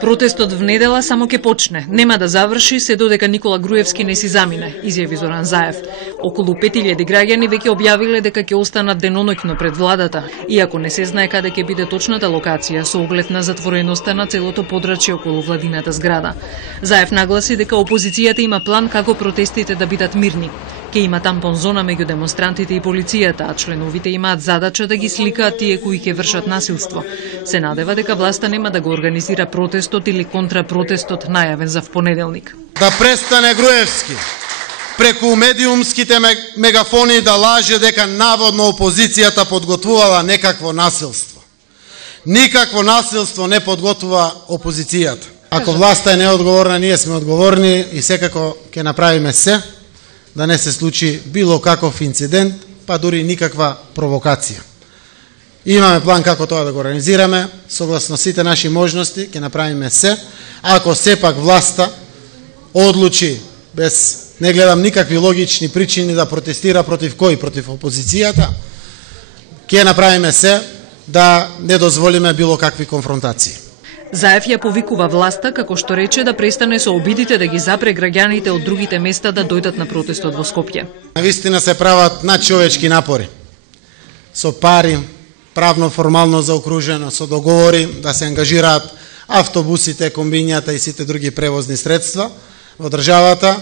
Протестот в недела само ќе почне, нема да заврши се додека Никола Груевски не си замине, изјави Зоран Заев. Околу 5000 граѓани веќе објавиле дека ќе останат деноноќно пред владата, иако не се знае каде ќе биде точната локација со оглед на затвореноста на целото подрачје околу владината зграда. Заев нагласи дека опозицијата има план како протестите да бидат мирни. Ке има тампон зона меѓу демонстрантите и полицијата, а членовите имаат задача да ги сликаат тие кои ќе вршат насилство. Се надева дека власта нема да го организира протестот или контрапротестот најавен за впонеделник. Да престане Груевски преку медиумските мегафони да лаже дека наводно опозицијата подготвувала некакво насилство. Никакво насилство не подготвува опозицијата. Ако власта е неодговорна, ние сме одговорни и секако ќе направиме се да не се случи било каков инцидент, па дури никаква провокација. Имаме план како тоа да го организираме, согласно сите наши можности, ќе направиме се. Ако сепак власта одлучи, без не гледам никакви логични причини да протестира против кој? Против опозицијата, ќе направиме се да не дозволиме било какви конфронтации. Заев ја повикува власта, како што рече, да престане со обидите да ги запре граѓаните од другите места да дојдат на протестот во Скопје. Навистина се прават надчовечки напори. Со пари, правно формално заокружено, со договори да се ангажираат автобусите, комбињата и сите други превозни средства во државата,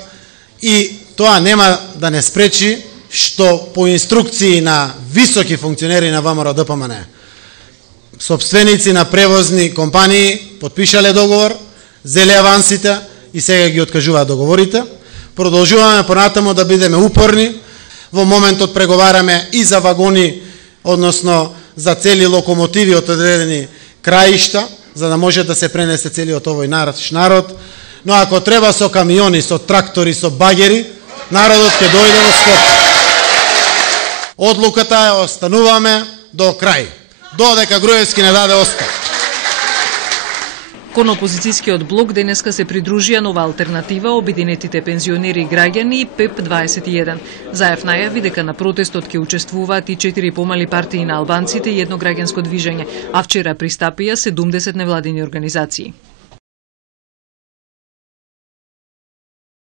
и тоа нема да не спречи што по инструкции на високи функционери на ВМРО-ДПМН, собственици на превозни компании потпишале договор, зеле авансите и сега ги откажуваат договорите. Продолжуваме понатаму да бидеме упорни. Во моментот преговараме и за вагони, односно за цели локомотиви од одредени краишта, за да може да се пренесе целиот овој народ. Но ако треба со камиони, со трактори, со багери, народот ќе дојде во Скопје. Одлуката е остануваме до крај, додека Груевски не даде оставка. Кон опозицијскиот блок денеска се придружија нова алтернатива, Обединетите пензионери и граѓани, ПЕП-21. Заев најави дека на протестот ќе учествуваат и 4 помали партии на албанците и едно граѓанско движење, а вчера пристапија 70 невладини организации.